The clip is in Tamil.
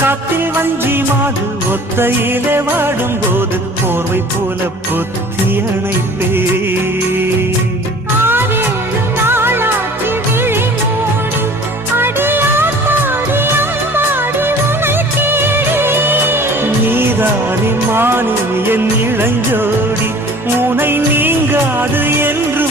காத்தில் வஞ்சி மாது ஒத்தையிலே வாடும் போது போர்வை போல பொத்தி அணைப்பே. நீதானே மானே என் இளஞ்சோடி, உனை நீங்காது என்று